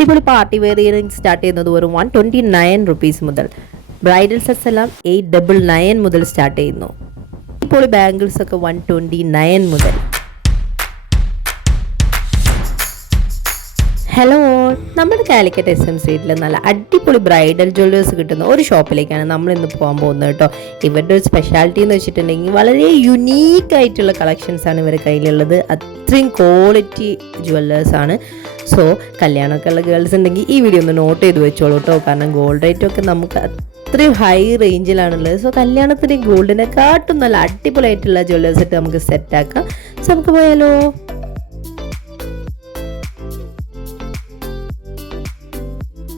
അടിപൊളി party wear earring start ചെയ്യുന്നത് വെറും വൺ ട്വന്റി നയൻ റുപ്പീസ് മുതൽ. ബ്രൈഡൽ സെറ്റ്സ് എല്ലാം എയ്റ്റ് ഡബിൾ നയൻ മുതൽ സ്റ്റാർട്ട് ചെയ്യുന്നു. ഇപ്പോൾ ബാംഗിൾസ് ഒക്കെ വൺ ട്വന്റി നയൻ മുതൽ. ഹലോ നമ്മുടെ കാലിക്കറ്റ് എസ് എം സ്ട്രീറ്റിൽ നല്ല അടിപൊളി ബ്രൈഡൽ ജ്വല്ലേഴ്സ് കിട്ടുന്ന ഒരു ഷോപ്പിലേക്കാണ് നമ്മൾ ഇന്ന് പോകാൻ പോകുന്നത് കേട്ടോ. ഇവരുടെ ഒരു സ്പെഷ്യാലിറ്റി എന്ന് വെച്ചിട്ടുണ്ടെങ്കിൽ വളരെ യുണീക്ക് ആയിട്ടുള്ള കളക്ഷൻസ് ആണ് ഇവരുടെ കയ്യിലുള്ളത്. അത്രയും ക്വാളിറ്റി ജ്വല്ലേഴ്സ് ആണ്. സോ കല്യാണമൊക്കെ ഉള്ള ഗേൾസ് ഉണ്ടെങ്കിൽ ഈ വീഡിയോ ഒന്ന് നോട്ട് ചെയ്ത് വെച്ചോളൂ കേട്ടോ. കാരണം ഗോൾഡ് റേറ്റ് ഒക്കെ നമുക്ക് അത്രയും ഹൈ റേഞ്ചിലാണുള്ളത് സോ കല്യാണത്തിന് ഗോൾഡിനെക്കാട്ടും നല്ല അടിപൊളിയായിട്ടുള്ള ജ്വല്ലേഴ്സ് ഇട്ട് നമുക്ക് സെറ്റാക്കാം സോ നമുക്ക് പോയാലോ?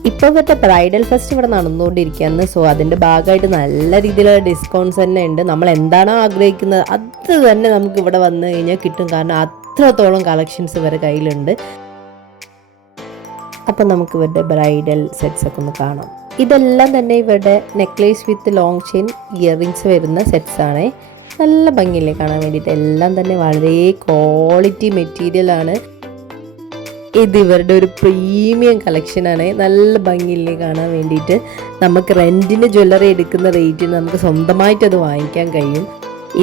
ഇപ്പോൾ ബ്രൈഡൽ ഫെസ്റ്റ് ഇവിടെ നടന്നുകൊണ്ടിരിക്കുകയാണ്. സോ അതിന്റെ ഭാഗമായിട്ട് നല്ല രീതിയിലുള്ള ഡിസ്കൗണ്ട്സ് തന്നെ ഉണ്ട്. നമ്മൾ എന്താണോ ആഗ്രഹിക്കുന്നത്? അത് തന്നെ നമുക്ക് ഇവിടെ വന്നു കഴിഞ്ഞാൽ കിട്ടും. കാരണം അത്രത്തോളം കളക്ഷൻസ് ഇവരുടെ കയ്യിലുണ്ട്. അപ്പം നമുക്ക് ഇവരുടെ ബ്രൈഡൽ സെറ്റ്സ് ഒക്കെ ഒന്ന് കാണാം. ഇതെല്ലാം തന്നെ ഇവരുടെ necklace with long chain earrings വരുന്ന സെറ്റ്സ് ആണ്. നല്ല ഭംഗിയില്ലേ കാണാൻ വേണ്ടിയിട്ട്? എല്ലാം തന്നെ വളരെ ക്വാളിറ്റി മെറ്റീരിയൽ ആണ്. ഇത് ഇവരുടെ ഒരു പ്രീമിയം കളക്ഷനാണ് നല്ല ഭംഗിയില്ലേ കാണാൻ വേണ്ടിയിട്ട്. നമുക്ക് റെന്റിന് ജ്വല്ലറി എടുക്കുന്ന റേറ്റിന് നമുക്ക് സ്വന്തമായിട്ട് അത് വാങ്ങിക്കാൻ കഴിയും.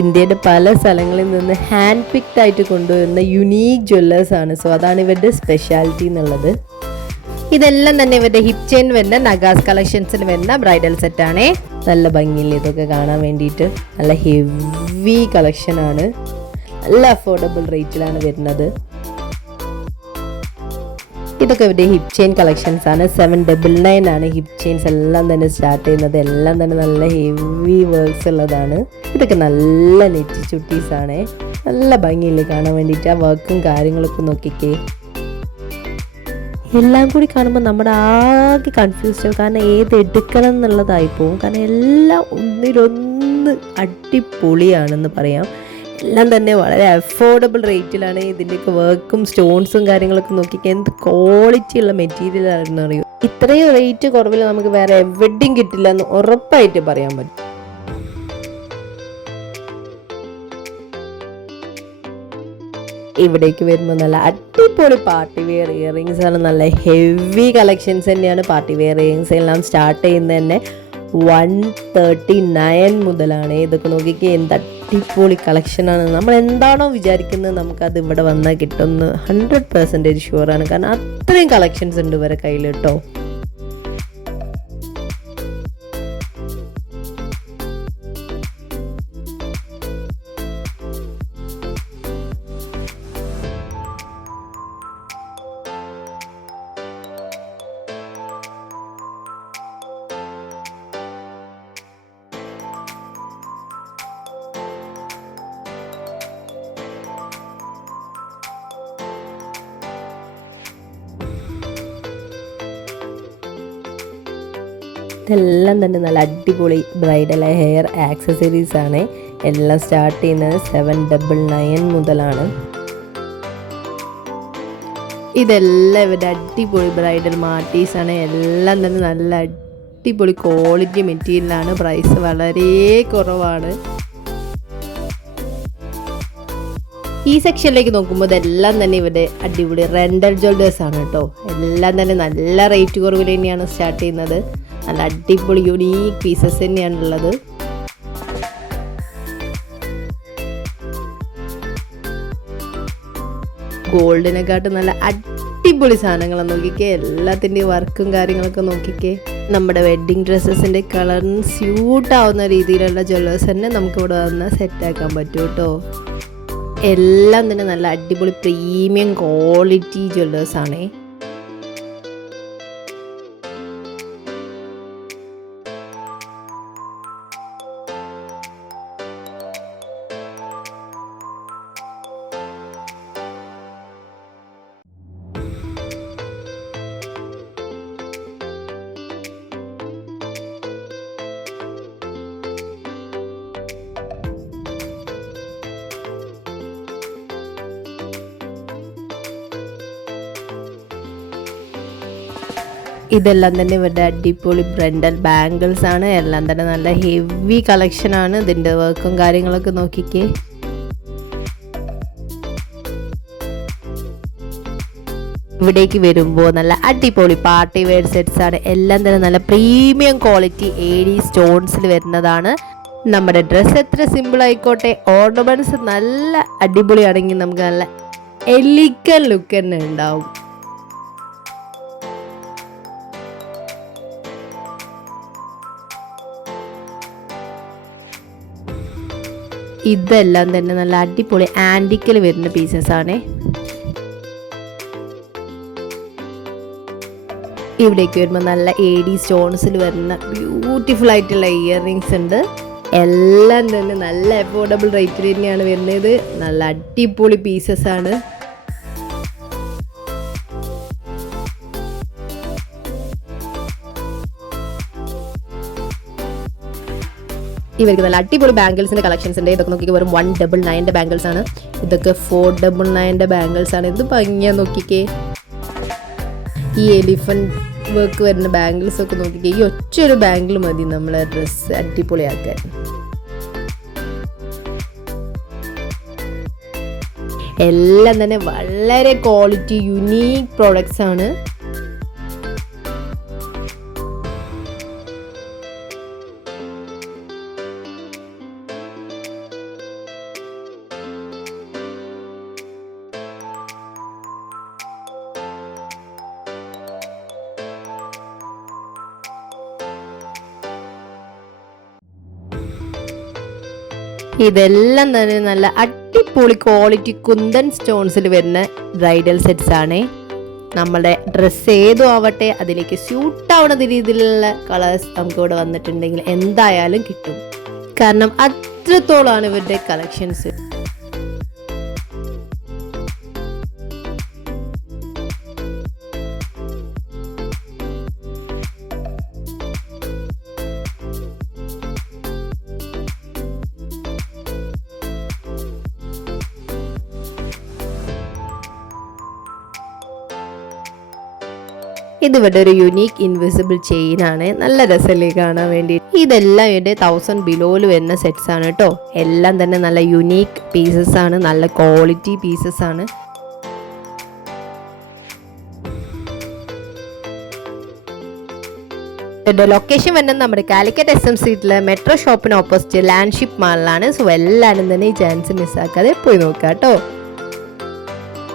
ഇന്ത്യയുടെ പല സ്ഥലങ്ങളിൽ നിന്ന് ഹാൻഡ് പിക്ഡ് ആയിട്ട് കൊണ്ടുവരുന്ന യുണീക്ക് ജ്വല്ലേഴ്സ് ആണ്. സോ അതാണ് ഇവരുടെ സ്പെഷ്യാലിറ്റി എന്നുള്ളത്. ഇതെല്ലാം തന്നെ ഇവരുടെ ഹിപ് ചെയിൻ വരുന്ന നഗാസ് കളക്ഷൻസിൽ വരുന്ന ബ്രൈഡൽ സെറ്റാണേ നല്ല ഭംഗിയിൽ ഇതൊക്കെ കാണാൻ വേണ്ടിയിട്ട്. നല്ല ഹെവി കളക്ഷനാണ് നല്ല അഫോർഡബിൾ റേറ്റിലാണ് വരുന്നത്. ഇതൊക്കെ ഇവരുടെ ഹിപ് ചെയിൻ കളക്ഷൻസ് ആണ്. സെവൻ ഡബിൾ നയൻ ആണ് ഹിപ് ചെയിൻസ് എല്ലാം തന്നെ സ്റ്റാർട്ട് ചെയ്യുന്നത്. എല്ലാം തന്നെ നല്ല ഹെവി വർക്ക്സ് ഉള്ളതാണ്. ഇതൊക്കെ നല്ല നെറ്റി ചുട്ടീസ് ആണ്. നല്ല ഭംഗിയില്ലേ കാണാൻ വേണ്ടിയിട്ട് ആ വർക്കും കാര്യങ്ങളൊക്കെ നോക്കിക്കേ. എല്ലാം കൂടി കാണുമ്പോൾ നമ്മുടെ ആകെ കൺഫ്യൂസ്ഡ് ആവും. കാരണം ഏത് എടുക്കണം എന്നുള്ളതായി പോകും കാരണം എല്ലാം ഒന്നിലൊന്ന് അടിപൊളിയാണെന്ന് പറയാം. എല്ലാം തന്നെ വളരെ അഫോർഡബിൾ റേറ്റിലാണ് ഇതിന്റെയൊക്കെ വർക്കും സ്റ്റോൺസും കാര്യങ്ങളൊക്കെ നോക്കിക്കാൻ എന്ത് ക്വാളിറ്റി ഉള്ള മെറ്റീരിയൽ ആണെന്ന് അറിയൂ? ഇത്രയും റേറ്റ് കുറവിൽ നമുക്ക് വേറെ എവിടെയും കിട്ടില്ല എന്ന് ഉറപ്പായിട്ട് പറയാൻ പറ്റും. ഇവിടേക്ക് വരുമ്പോൾ നല്ല അടിപൊളി പാർട്ടി വെയർ ഇയറിങ്സ് ആണ്. നല്ല ഹെവി കളക്ഷൻസ് തന്നെയാണ് പാർട്ടി വെയർ ഇയറിങ്സ് എല്ലാം സ്റ്റാർട്ട് ചെയ്യുന്നത് തന്നെ വൺ തേർട്ടി നയൻ മുതലാണ്. ഇതൊക്കെ നോക്കിക്കേ എന്ത് അടിപൊളി കളക്ഷനാണ് നമ്മൾ എന്താണോ വിചാരിക്കുന്നത് നമുക്കത് ഇവിടെ വന്നാൽ കിട്ടുമെന്ന് ഹൺഡ്രഡ് പെർസെന്റേജ് ഷുവറാണ് കാരണം അത്രയും കളക്ഷൻസ് ഉണ്ട് ഇവരെ കയ്യിൽ കേട്ടോ. ഇതെല്ലാം തന്നെ നല്ല അടിപൊളി ബ്രൈഡൽ ഹെയർ ആക്സസറീസ് ആണ്. എല്ലാം സ്റ്റാർട്ട് ചെയ്യുന്നത് സെവൻ ഡബിൾ നയൻ മുതലാണ്. ഇതെല്ലാം ഇവരുടെ അടിപൊളി ബ്രൈഡൽ മാർട്ടീസ് ആണ്. എല്ലാം തന്നെ നല്ല അടിപൊളി ക്വാളിറ്റി മെറ്റീരിയലാണ് പ്രൈസ് വളരെ കുറവാണ്. ഈ സെക്ഷനിലേക്ക് നോക്കുമ്പോൾ ഇതെല്ലാം തന്നെ ഇവിടെ അടിപൊളി റെൻഡൽ ജ്വല്ലേഴ്സ് ആണ് കേട്ടോ. എല്ലാം തന്നെ നല്ല റേറ്റ് കുറവിൽ തന്നെയാണ് സ്റ്റാർട്ട് ചെയ്യുന്നത്. നല്ല അടിപൊളി യുണീക്ക് പീസസ് തന്നെയാണുള്ളത്. ഗോൾഡിനെക്കാട്ടും നല്ല അടിപൊളി സാധനങ്ങൾ നോക്കിക്കേ എല്ലാത്തിന്റെയും വർക്കും കാര്യങ്ങളൊക്കെ നോക്കിക്കേ. നമ്മുടെ വെഡ്ഡിങ് ഡ്രസ്സസിന്റെ കളറിന് സ്യൂട്ട് ആവുന്ന രീതിയിലുള്ള ജ്വല്ലേഴ്സ് തന്നെ നമുക്കിവിടെ വന്ന് സെറ്റാക്കാൻ പറ്റും കേട്ടോ. എല്ലാം തന്നെ നല്ല അടിപൊളി പ്രീമിയം ക്വാളിറ്റി ജ്വല്ലേഴ്സ് ഇതെല്ലാം തന്നെ ഇവരുടെ അടിപൊളി ബ്രണ്ടൽ ബാംഗിൾസ് ആണ്. എല്ലാം തന്നെ നല്ല ഹെവി കളക്ഷൻ ആണ്. ഇതിന്റെ വർക്കും കാര്യങ്ങളൊക്കെ നോക്കിക്കേ. ഇവിടേക്ക് വരുമ്പോൾ നല്ല അടിപൊളി പാർട്ടി വെയർ സെറ്റ്സ് ആണ്. എല്ലാം തന്നെ നല്ല പ്രീമിയം ക്വാളിറ്റി എ ഡി സ്റ്റോൺസിൽ വരുന്നതാണ്. നമ്മുടെ ഡ്രസ്സ് എത്ര സിമ്പിൾ ആയിക്കോട്ടെ. ഓർണമെന്റ്സ് നല്ല അടിപൊളിയാണെങ്കിൽ നമുക്ക് നല്ല എലിക്കൻ ലുക്ക് തന്നെ ഉണ്ടാവും. ഇതെല്ലാം തന്നെ നല്ല അടിപൊളി ആന്റിക്കൽ വരുന്ന പീസസ് ആണ്. ഇവിടേക്ക് വരുമ്പോൾ നല്ല എ ഡി സ്റ്റോൺസിൽ വരുന്ന ബ്യൂട്ടിഫുൾ ആയിട്ടുള്ള ഇയർ റിങ്സ് ഉണ്ട്. എല്ലാം തന്നെ നല്ല അഫോർഡബിൾ റേറ്റിൽ തന്നെയാണ് വരുന്നത്. നല്ല അടിപൊളി പീസസ് ആണ്. ഇവർക്ക് നല്ല അടിപൊളി ബാംഗിൾസിന്റെ കളക്ഷൻസ് ഉണ്ട് ഇതൊക്കെ നോക്കി വെറും വൺ ഡബിൾ നയന്റെ ബാംഗിൾസ് ആണ്. ഇതൊക്കെ ഫോർ ഡബിൾ നയന്റെ ബാംഗിൾസ് ആണ്. ഇത് ഭംഗിയാ നോക്കിക്കേ. ഈ എലിഫന്റ് വർക്ക് വരുന്ന ബാംഗിൾസ് ഒക്കെ നോക്കിക്കേ. ഈ ഒറ്റ ഒരു ബാംഗിൾ മതി നമ്മളെ ഡ്രസ്സ് അടിപൊളിയാക്കാൻ. എല്ലാം തന്നെ വളരെ ക്വാളിറ്റി യുണീക്ക് പ്രോഡക്റ്റ്സ് ആണ്. ഇതെല്ലാം തന്നെ നല്ല അടിപൊളി ക്വാളിറ്റി കുന്തൻ സ്റ്റോൺസിൽ വരുന്ന ബ്രൈഡൽ സെറ്റ്സ് ആണ്. നമ്മുടെ ഡ്രസ്സ് ഏതും ആവട്ടെ അതിലേക്ക് സ്യൂട്ട് ആവുന്ന രീതിയിലുള്ള കളേഴ്സ് നമുക്ക് ഇവിടെ വന്നിട്ടുണ്ടെങ്കിൽ എന്തായാലും കിട്ടും. കാരണം അത്രത്തോളമാണ് ഇവരുടെ കളക്ഷൻസ് ഇതിവിടെ ഒരു യുണീക്ക് ഇൻവിസിബിൾ ചെയിൻ ആണ്. നല്ല രസമല്ലേ കാണാൻ വേണ്ടി ഇതെല്ലാം ഇവിടെ തൗസൻഡ് ബിലോയിൽ വരുന്ന സെറ്റ്സ് ആണ് കേട്ടോ. എല്ലാം തന്നെ നല്ല യുണീക്ക് പീസസ് ആണ്. നല്ല ക്വാളിറ്റി പീസസ് ആണ്. ഇതിന്റെ ലൊക്കേഷൻ വരുന്നത് നമ്മുടെ കാലിക്കറ്റ് എസ് എം സീറ്റിലെ മെട്രോ ഷോപ്പിന് ഓപ്പോസിറ്റ് ലാൻഡ്ഷിപ്പ് മാളിലാണ് സോ എല്ലാവരും തന്നെ ഈ ചാൻസ് മിസ്സാക്കാതെ പോയി നോക്കാം കേട്ടോ.